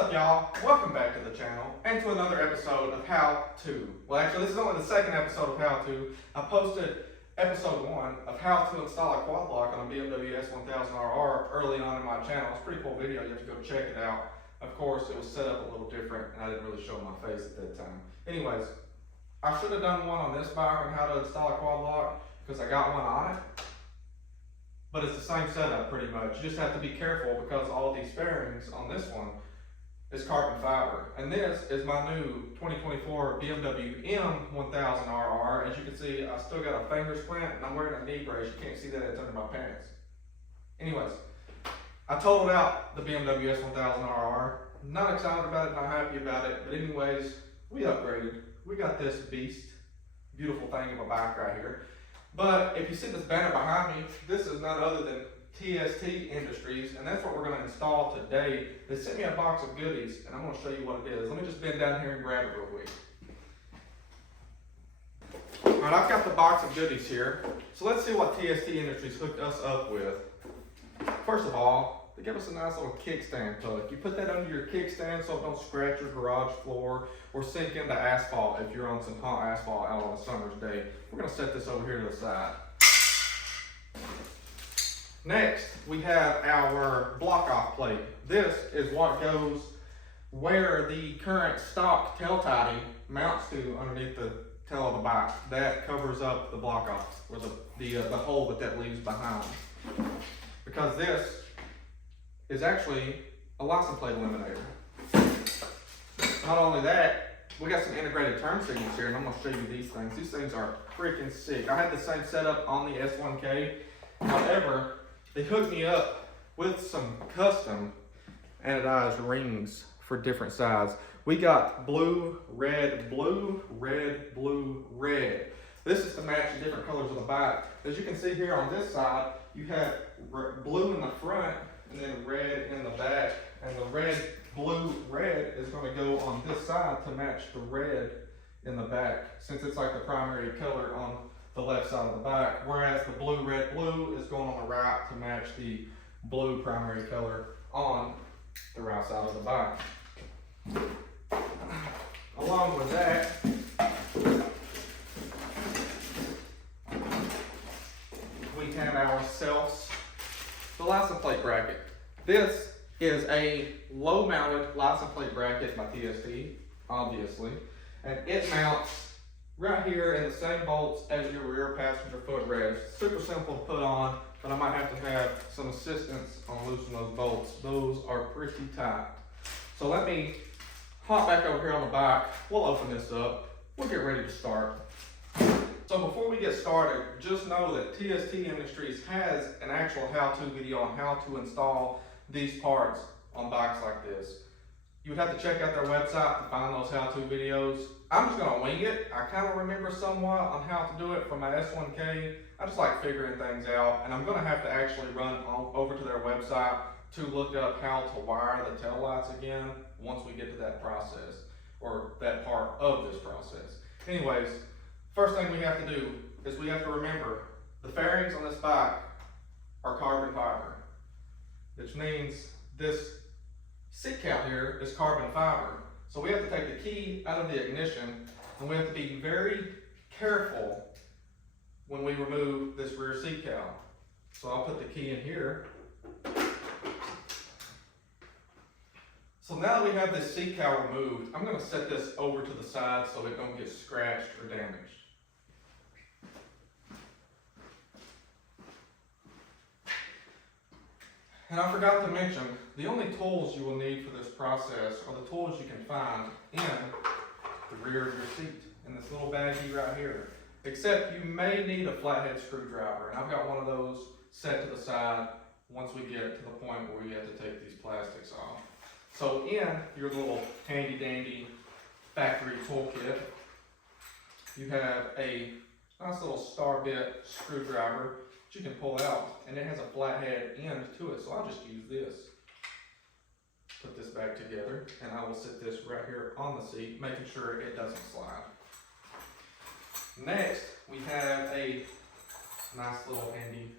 up, y'all? Welcome back to the channel and to another episode of How To. Well, actually, this is only the second episode of How To. I posted episode 1 of how to install a quad lock on a BMW S1000rr early on in my channel. It's a pretty cool video. You have to go check it out. Of course, it was set up a little different and I didn't really show my face at that time. Anyways, I should have done one on this bike on how to install a quad lock because I got one on it. But it's the same setup pretty much. You just have to be careful because all these fairings on this one is carbon fiber. And this is my new 2024 BMW M1000rr. As you can see, I still got a finger splint and I'm wearing a knee brace. You can't see that, it's under my pants. Anyways, I totaled out the BMW S1000rr. Not excited about it, not happy about it. But anyways, we upgraded. We got this beast, beautiful thing of a bike right here. But if you see this banner behind me, this is none other than TST Industries, and that's what we're going to install today. They sent me a box of goodies, and I'm going to show you what it is. Let me just bend down here and grab it real quick. Alright, I've got the box of goodies here. So let's see what TST Industries hooked us up with. First of all, they give us a nice little kickstand plug. You put that under your kickstand so it don't scratch your garage floor or sink into asphalt if you're on some hot asphalt out on a summer's day. We're going to set this over here to the side. Next, we have our block-off plate. This is what goes where the current stock tail tidy mounts to underneath the tail of the bike. That covers up the block-off, or the hole that leaves behind. Because this is actually a license plate eliminator. Not only that, we got some integrated turn signals here, and I'm going to show you these things. These things are freaking sick. I had the same setup on the S1K. However, they hooked me up with some custom anodized rings for different sides. We got blue, red, blue, red, blue, red. This is to match the different colors of the bike. As you can see here on this side, you have blue in the front and then red in the back. And the red, blue, red is going to go on this side to match the red in the back, since it's like the primary color on the left side of the bike, whereas the blue, red, blue is going on the right to match the blue primary color on the right side of the bike. Along with that, we have ourselves the license plate bracket. This is a low mounted license plate bracket by TST, obviously, and it mounts right here in the same bolts as your rear passenger footrest. Super simple to put on, but I might have to have some assistance on loosening those bolts. Those are pretty tight. So let me hop back over here on the bike. We'll open this up. We'll get ready to start. So before we get started, just know that TST Industries has an actual how-to video on how to install these parts on bikes like this. You would have to check out their website to find those how-to videos. I'm just going to wing it. I kind of remember somewhat on how to do it from my S1K. I just like figuring things out, and I'm going to have to actually run over to their website to look up how to wire the tail lights again once we get to that process, or that part of this process. Anyways, first thing we have to do is we have to remember the fairings on this bike are carbon fiber, which means this seat cap here is carbon fiber. So we have to take the key out of the ignition, and we have to be very careful when we remove this rear seat cap. So I'll put the key in here. So now that we have this seat cap removed, I'm going to set this over to the side so it don't get scratched or damaged. And I forgot to mention, the only tools you will need for this process are the tools you can find in the rear of your seat, in this little baggie right here. Except you may need a flathead screwdriver, and I've got one of those set to the side once we get to the point where we have to take these plastics off. So in your little handy dandy factory toolkit, you have a nice little star bit screwdriver that you can pull out, and it has a flathead end to it. So I'll just use this. Put this back together, and I will sit this right here on the seat, making sure it doesn't slide. Next, we have a nice little handy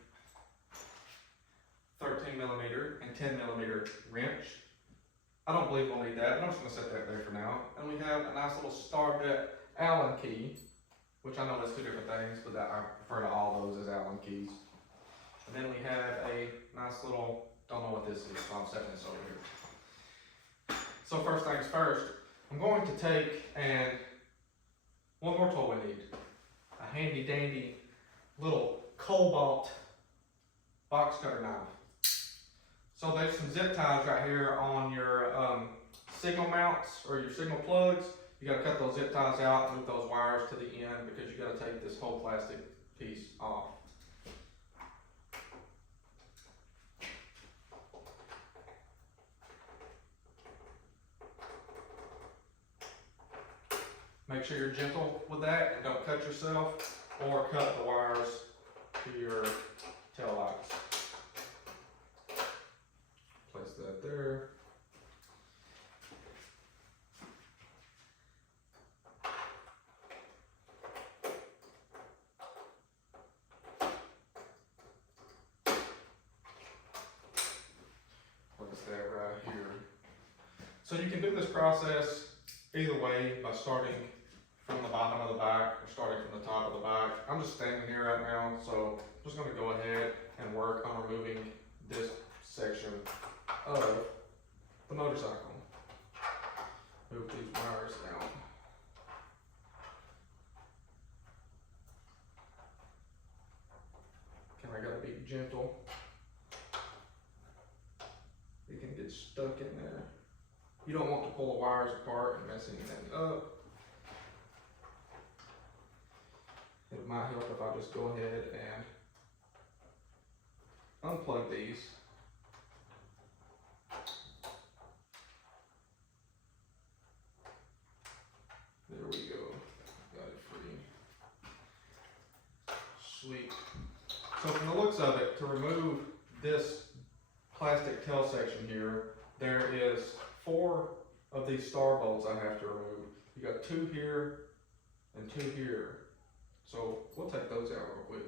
13mm and 10mm wrench. I don't believe we'll need that, but I'm just gonna set that there for now. And we have a nice little Starbit Allen key, which I know that's two different things, but I refer to all those as Allen keys. And then we have a nice little, don't know what this is, so I'm setting this over here. So first things first, I'm going to take and one more tool we need. A handy dandy little cobalt box cutter knife. So there's some zip ties right here on your signal mounts or your signal plugs. You gotta cut those zip ties out and move those wires to the end because you gotta take this whole plastic piece off. Make sure you're gentle with that and don't cut yourself or cut the wires to your tail lights. Place that there. Place that right here. So you can do this process either way by starting from the bottom of the back or starting from the top of the back. I'm just standing here right now, so I'm just going to go ahead and work on removing this section of the motorcycle. Move these wires down. I gotta be gentle. It can get stuck in there. You don't want to pull the wires apart and mess anything up. It might help if I just go ahead and unplug these. There we go. Got it free. Sweet. So from the looks of it, to remove this plastic tail section here, there is 4 of these star bolts I have to remove. You got 2 here and 2 here. So we'll take those out real quick.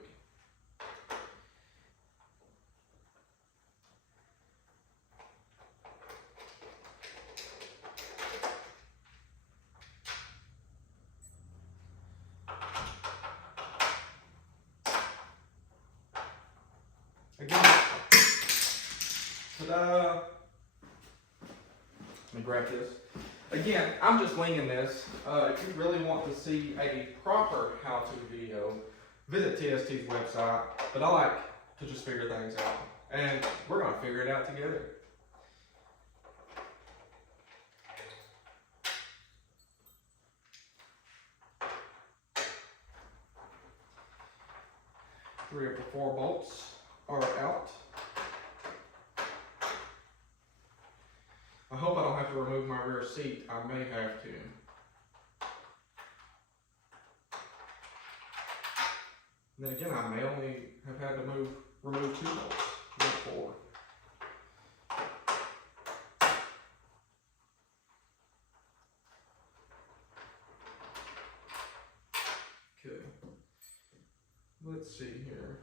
Again, ta-da! Let me grab this. Again, I'm just winging this. If you really want to see a proper how-to video, visit TST's website. But I like to just figure things out. And we're going to figure it out together. Three of the 4 bolts are out. I hope I don't have to remove my rear seat. I may have to. And then again, I may only have had to remove 2 bolts, not 4. Okay. Let's see here.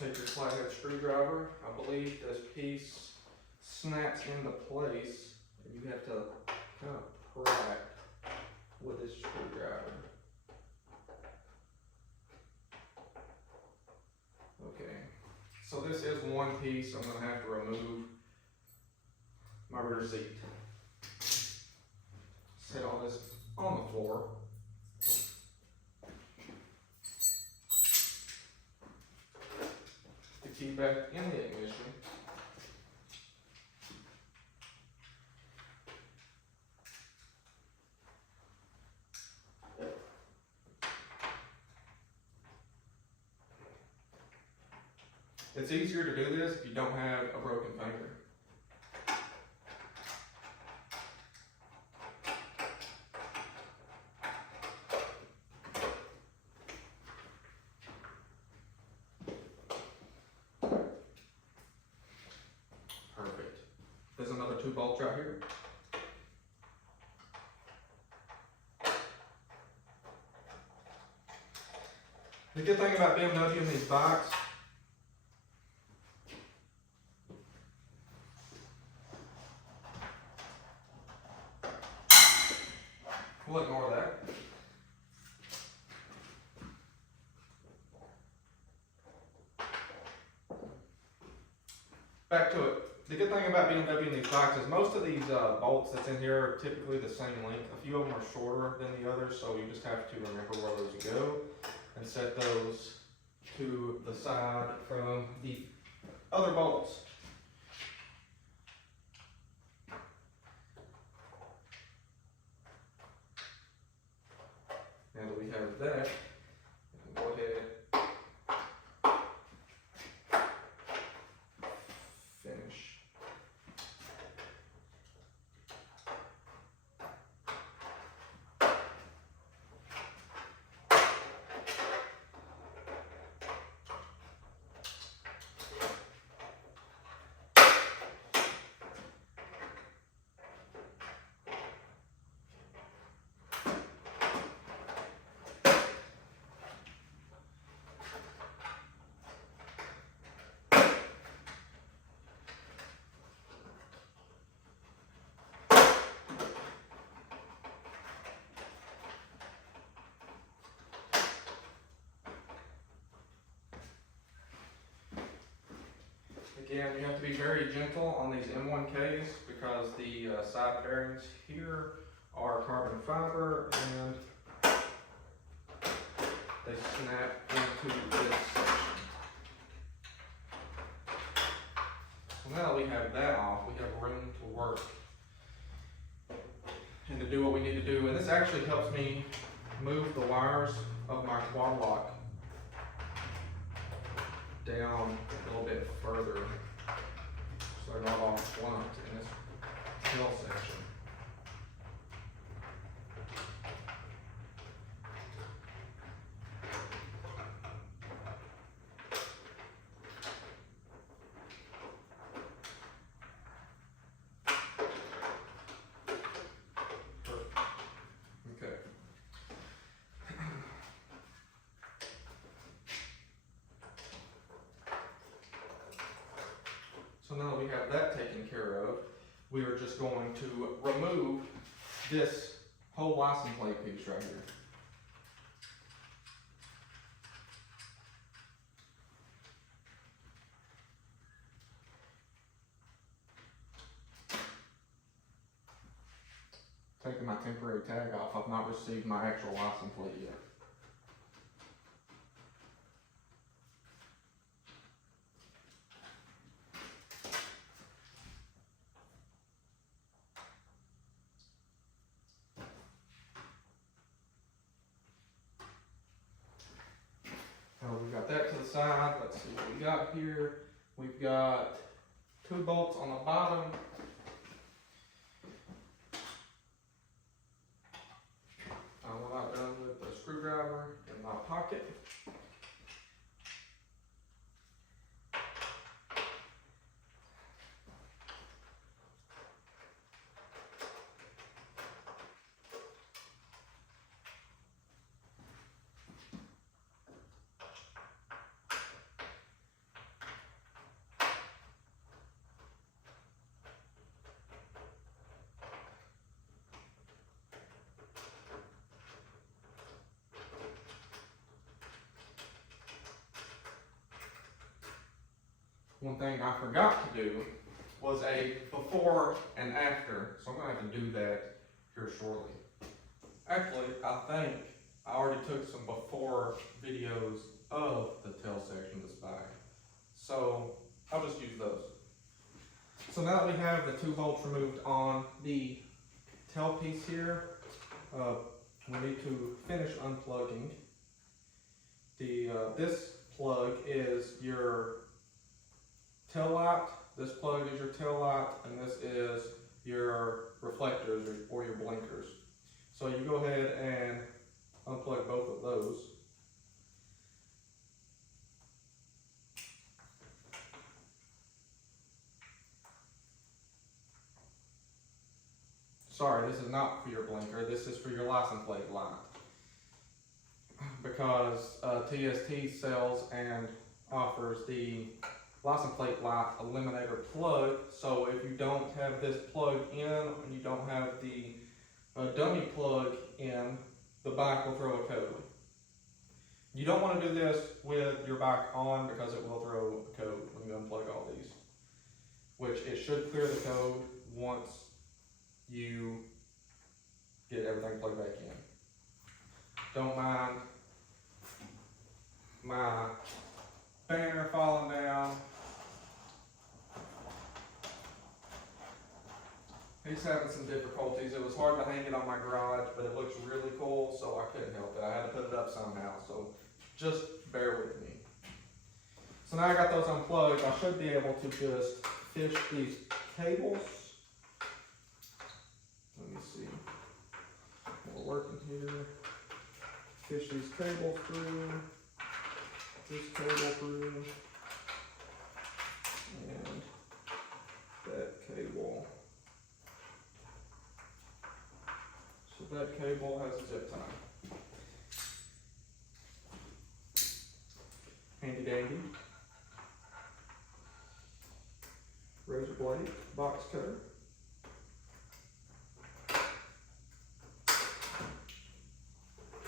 Take your flathead screwdriver. I believe this piece snaps into place and you have to kind of pry it with this screwdriver. Okay, so this is one piece I'm going to have to remove my rear seat. Set all this on the floor. Key back in the ignition. It's easier to do this if you don't have a broken finger. There's another 2 bolts right here. The good thing about BMW and these bikes, we'll ignore that. Back to it. The good thing about BMW and these bikes is most of these bolts that's in here are typically the same length. A few of them are shorter than the others, so you just have to remember where those go and set those to the side from the other bolts. Now that we have that, we can go ahead finish. Again, you have to be very gentle on these M1Ks because the side bearings here are carbon fiber and they snap into this section. So now that we have that off, we have room to work and to do what we need to do. And this actually helps me move the wires of my quad lock down a little bit further so they're not all clumped in this tail section. So now that we have that taken care of, we are just going to remove this whole license plate piece right here. Taking my temporary tag off, I've not received my actual license plate yet. We got that to the side. Let's see what we got here. We've got 2 bolts on the bottom. I'm about done with the screwdriver in my pocket. One thing I forgot to do was a before and after, so I'm going to have to do that here shortly. Actually, I think I already took some before videos of the tail section of this bike, so I'll just use those. So now that we have the 2 bolts removed on the tail piece here, we need to finish unplugging. This plug is your tail light, this plug is your tail light, and this is your reflectors or your blinkers. So you go ahead and unplug both of those. Sorry, this is not for your blinker, this is for your license plate light. Because TST sells and offers the license plate light eliminator plug, so if you don't have this plug in and you don't have the a dummy plug in, the bike will throw a code. You don't want to do this with your bike on because it will throw a code when you unplug all these. Which it should clear the code once you get everything plugged back in. Don't mind my banner falling down. He's having some difficulties. It was hard to hang it on my garage, but it looks really cool, so I couldn't help it. I had to put it up somehow, so just bear with me. So now I got those unplugged, I should be able to just fish these cables. Let me see. We're working here. Fish these cables through. This cable through. And that cable. So that cable has a zip tie. Handy dandy. Razor blade, box cutter.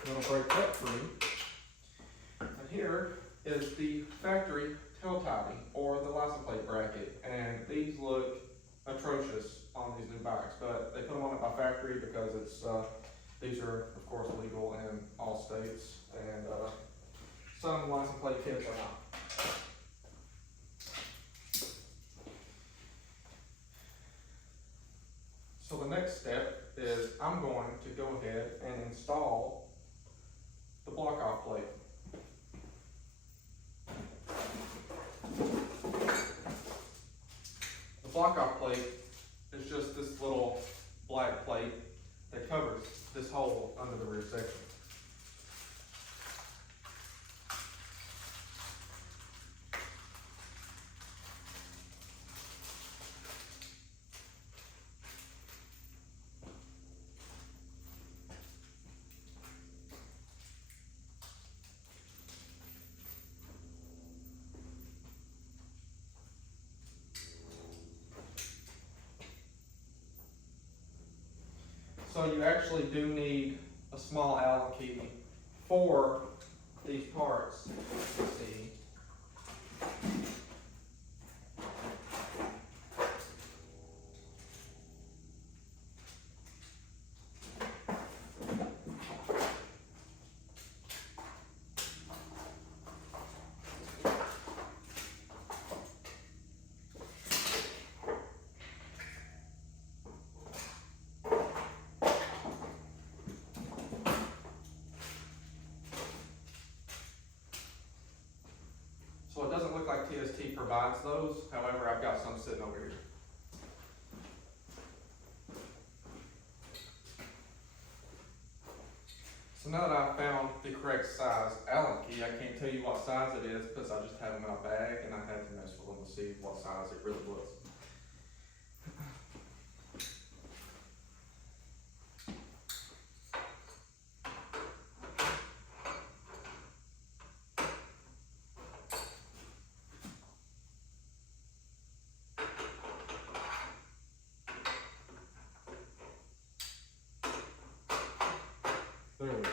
That'll break that free. And here is the factory tail tightening or the license plate bracket. And these look atrocious on these new bikes, but they put them on it by factory because it's these are of course legal in all states, and some license plate kits are not. So the next step is I'm going to go ahead and install the block off plate. The block off plate is just this little black plate that covers this hole under the rear section. So you actually do need a small Allen key for these parts. Let's see. So it doesn't look like TST provides those, however, I've got some sitting over here. So now that I've found the correct size Allen key, I can't tell you what size it is because I just had them in a bag and I had to mess with them to see what size it really was. There we go.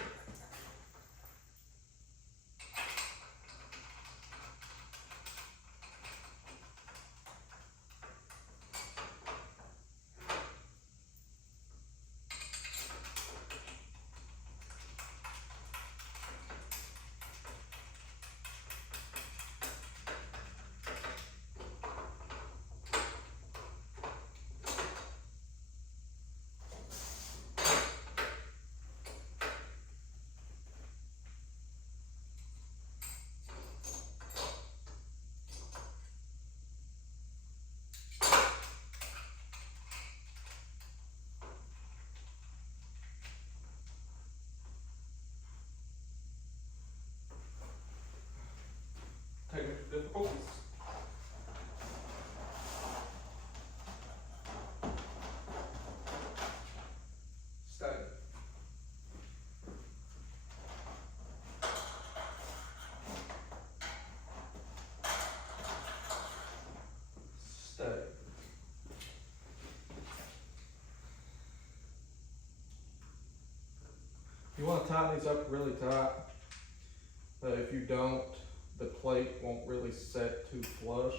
line these up really tight. If you don't, the plate won't really set too flush.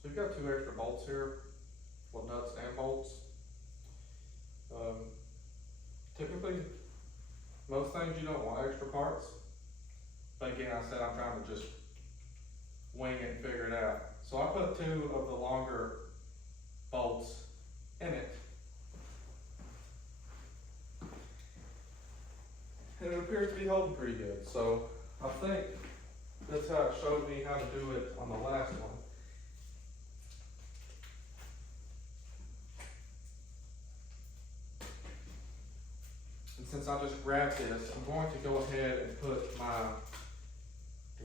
So we've got 2 extra bolts here, well, nuts and bolts. Typically, most things you don't want extra parts, but again, I said I'm trying to just wing it and figure it out. So I put 2 of the longer bolts in it, and it appears to be holding pretty good. So I think that's how it showed me how to do it on the last one. Since I just grabbed this, I'm going to go ahead and put my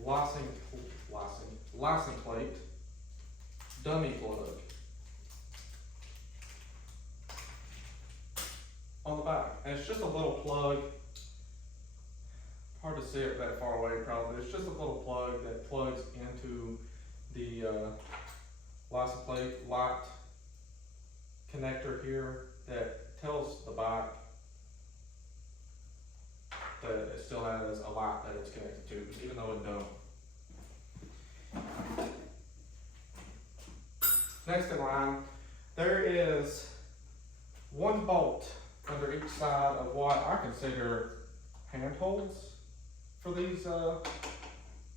license plate dummy plug on the back. And it's just a little plug. Hard to see it that far away probably. It's just a little plug that plugs into the license plate light connector here that tells the bike that it still has a light that it's connected to, even though it don't. Next in line, there is 1 bolt under each side of what I consider handholds for these on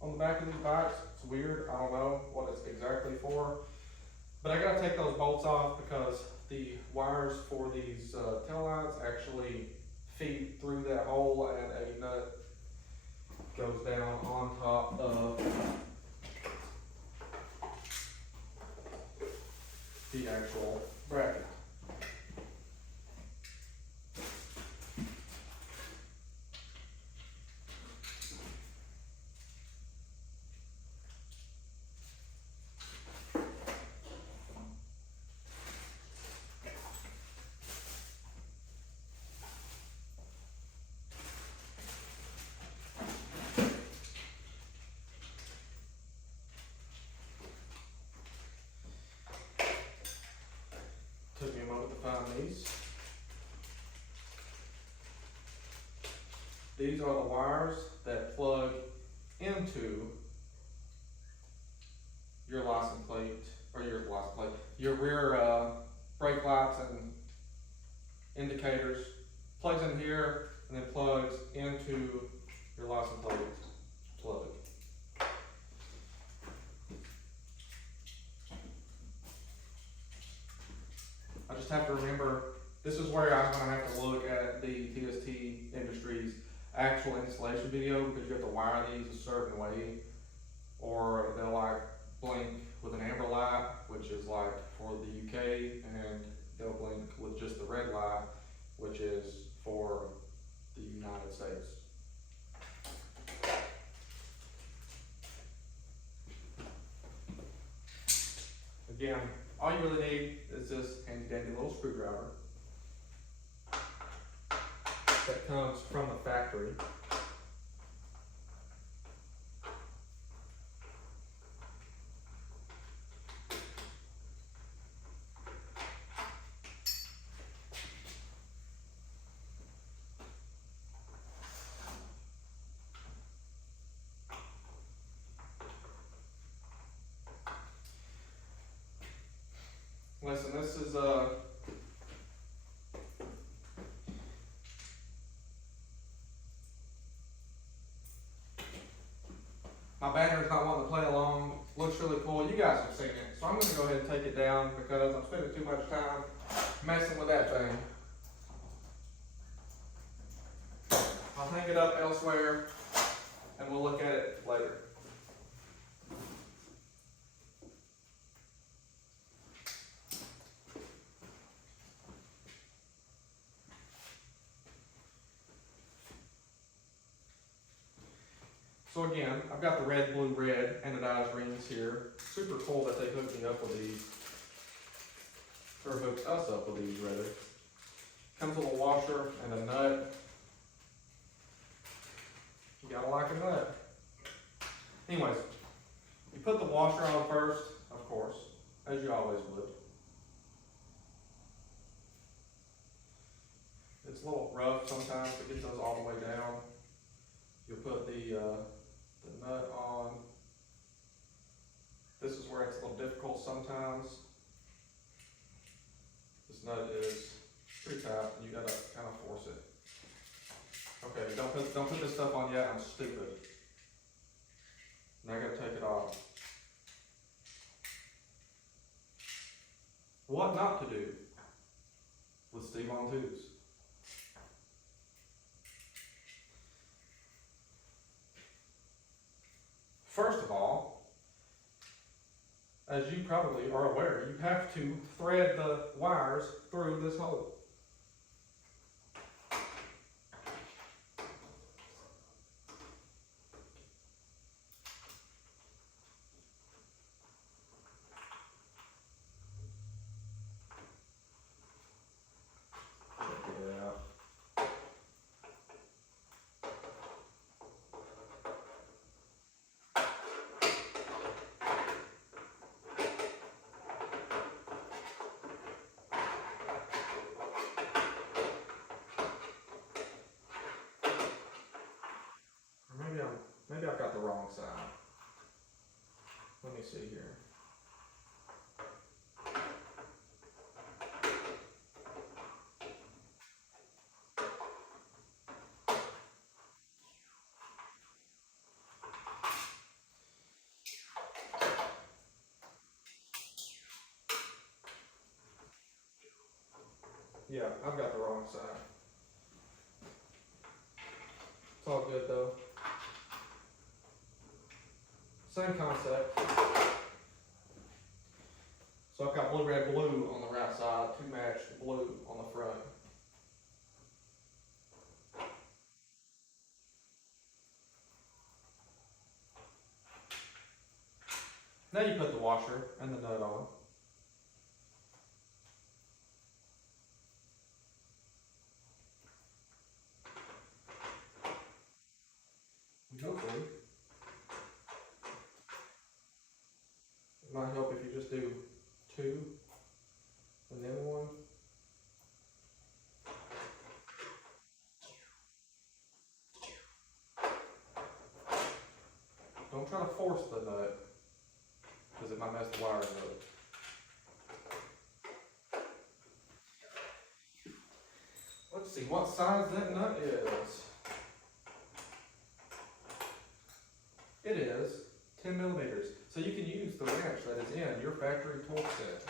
the back of these bikes. It's weird, I don't know what it's exactly for, but I gotta take those bolts off because the wires for these tail lights actually feed through that hole, and a nut goes down on top of the actual bracket. Took me a moment to find these. These are the wires that plug into your license plate, or your rear brake lights and indicators. Plugs in here and then plugs into your license plate plug. I just have to remember, this is where I'm going to have to look at the TST Industries actual installation video, because you have to wire these a certain way, or they'll like blink with an amber light, which is like for the UK, and they'll blink with just the red light, which is for the United States. Again, all you really need is this handy dandy little screwdriver that comes from the factory. Listen, this is my banner's not wanting to play along. Looks really cool. You guys have seen it, so I'm going to go ahead and take it down because I'm spending too much time messing with that thing. I'll hang it up elsewhere, and we'll look at it later. So again, I've got the red, blue, red anodized rings here. Super cool that they hooked me up with these, or hooked us up with these rather. Comes with a washer and a nut. You gotta like a nut. Anyways, you put the washer on first, of course, as you always would. It's a little rough sometimes to get those all the way down. You'll put the nut on. This is where it's a little difficult sometimes. This nut is pretty tight, and you gotta kind of force it. Okay, don't put this stuff on yet. I'm stupid. Now I gotta take it off. What not to do with Steve on twos? First of all, as you probably are aware, you have to thread the wires through this hole. Check it out. Maybe I've got the wrong side. Let me see here. Yeah, I've got the wrong side. It's all good though. Same concept. So I've got blue, red, blue on the right side to match the blue on the front. Now you put the washer and the nut on. Hopefully, it might help if you just do two and then one. Don't try to force the nut, because it might mess the wires up. Let's see what size that nut is. It is 10 millimeters. So you can use the wrench that is in your factory torque set.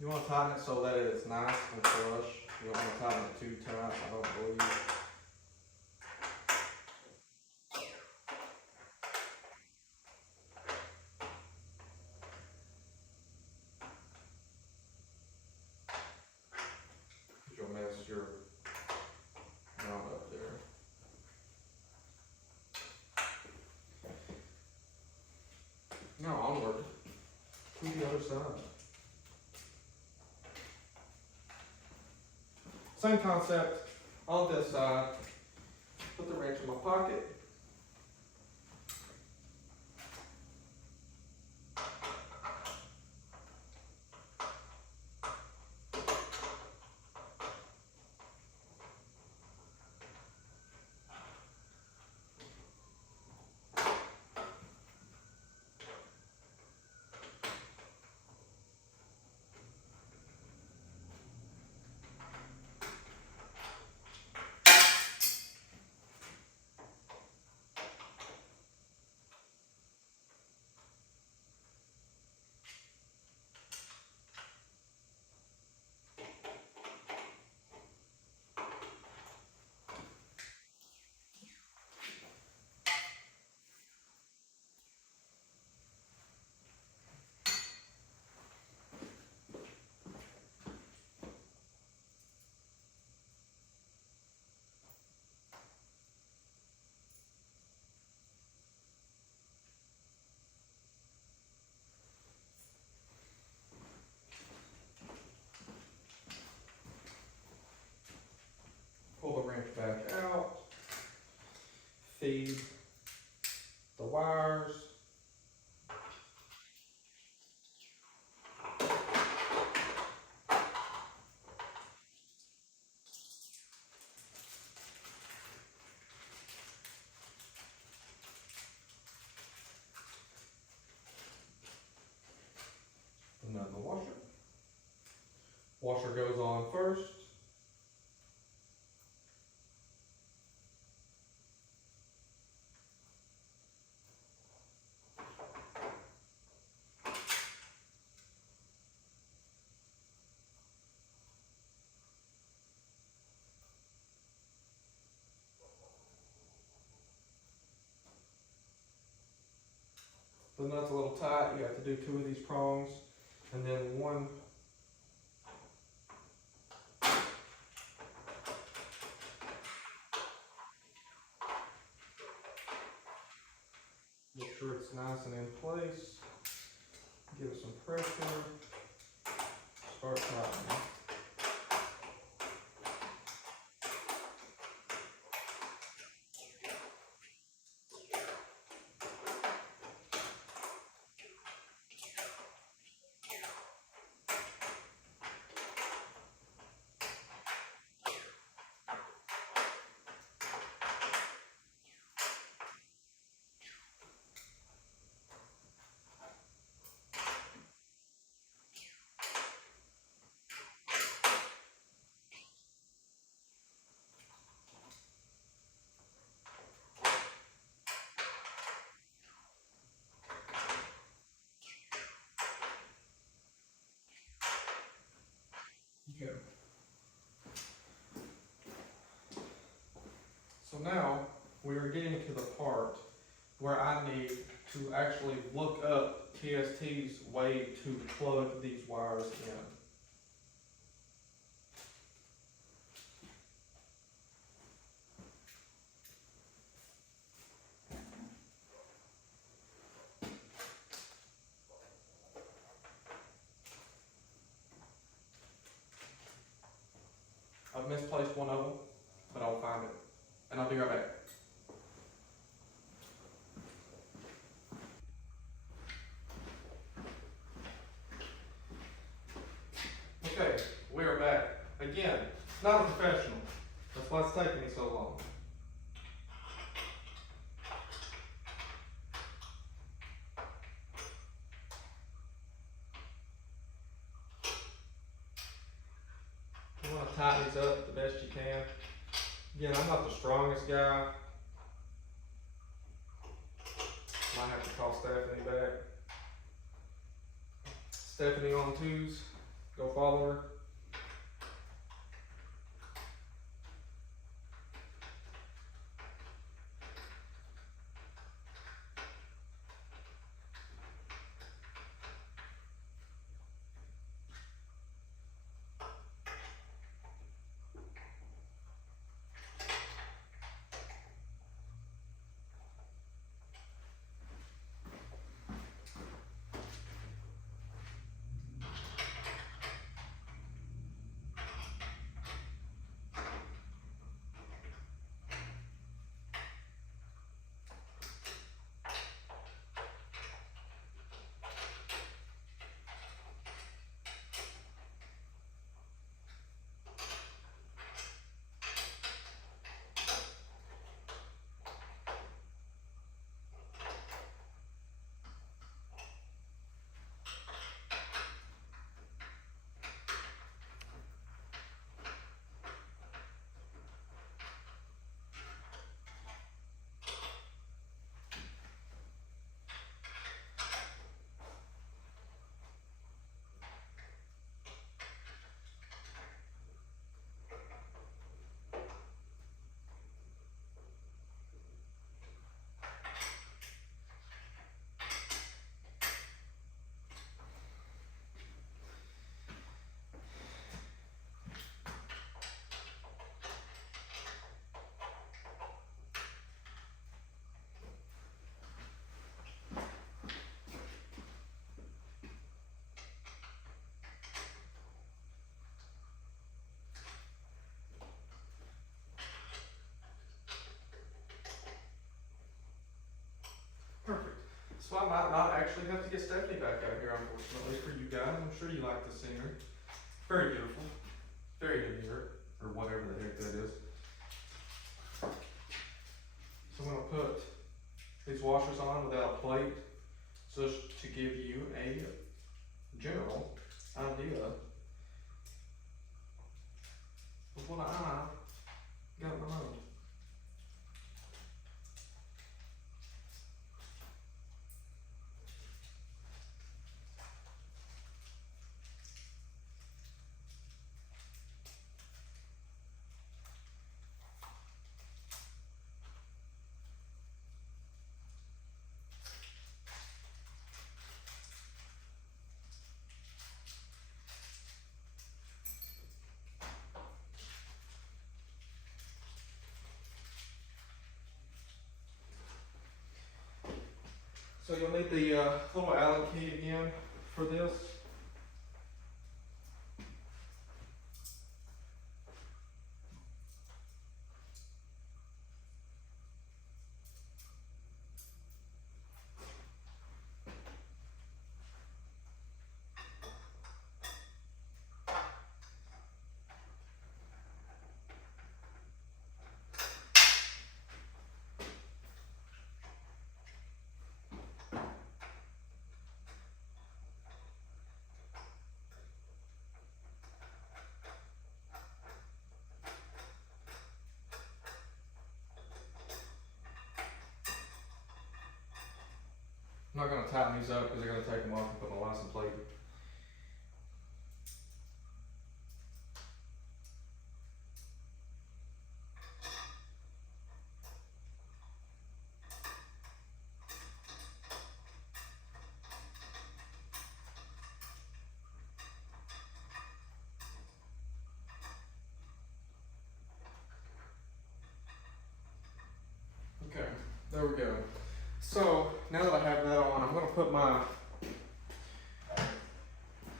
You want to tighten it so that it's nice and flush. You don't want to tighten it too tight, I don't believe. You'll mess your knot up there. Now onward to the other side. Same concept on this side. Put the wrench in my pocket. Pull the wrench back out, feed the wires, and then the washer. Washer goes on first. The nut's a little tight, you have to do 2 of these prongs, and then 1. Make sure it's nice and in place. Give it some pressure. Start tightening. Okay. So now we are getting to the part where I need to actually look up TST's way to plug these wires in. I've misplaced one of them, but I'll find it. And I'll be right back. Okay, we are back. Again, not a professional. That's why it's taking me so long. You want to tighten these up the best you can. Again, I'm not the strongest guy. Might have to call Stephanie back. Stephanie on 2s. Go follow her. Perfect. So I might not actually have to get Stephanie back out here, unfortunately, for you guys. I'm sure you like the singer. Very beautiful. Very demure, or whatever the heck that is. So I'm going to put these washers on without a plate, just to give you a general idea of what I got in mind. So you'll need the little Allen key again for this. I'm not going to tighten these up because they're going to take them off and put my license plate. Okay, there we go. So now that I have that on, I'm going to put my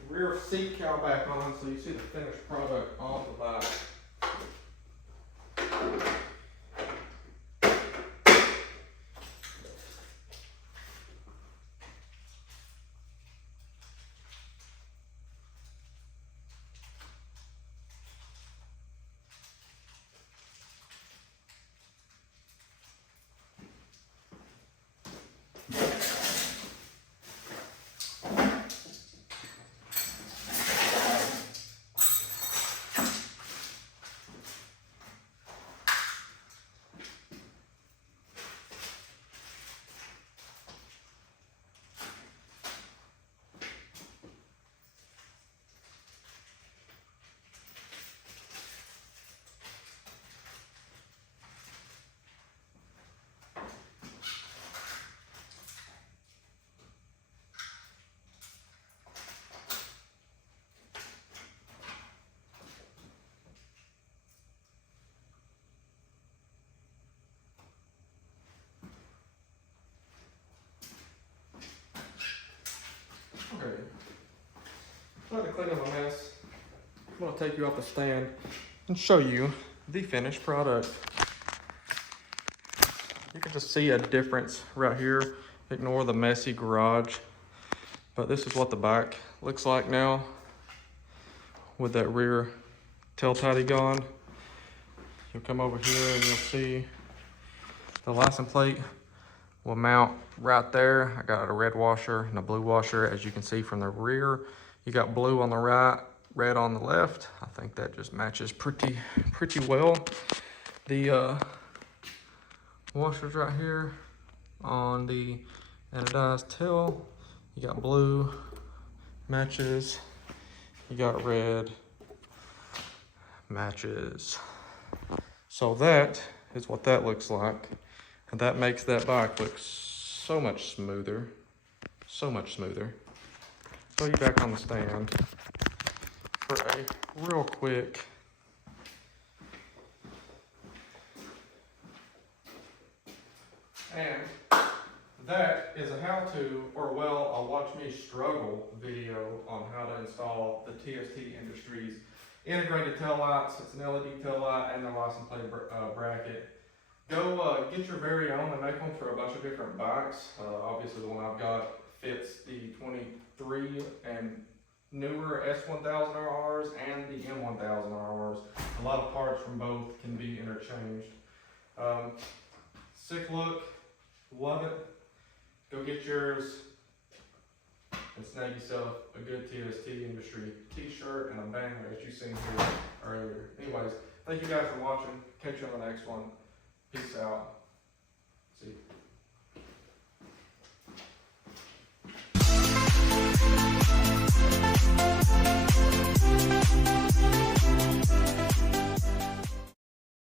rear seat cowl back on so you see the finished product on the back. Okay. Try to clean up a mess. I'm gonna take you off the stand and show you the finished product. You can just see a difference right here. Ignore the messy garage. But this is what the back looks like now with that rear tail tidy gone. You'll come over here and you'll see the license plate will mount right there. I got a red washer and a blue washer. As you can see from the rear, you got blue on the right, red on the left. I think that just matches pretty well. The washers right here on the anodized tail, you got blue, matches. You got red, matches. So that is what that looks like. And that makes that bike look so much smoother. So much smoother. Throw you back on the stand for a real quick and that is a how-to, or well, a watch me struggle video on how to install the TST Industries integrated tail lights. It's an LED tail light and the license plate bracket. Go get your very own. They make them for a bunch of different bikes. Obviously the one I've got fits the 23 and newer S1000rrs and the M1000rrs. A lot of parts from both can be interchanged. Sick look, love it. Go get yours and snag yourself a good TST Industry t-shirt and a banner as you seen here earlier. Anyways, thank you guys for watching. Catch you on the next one. Peace out. See you.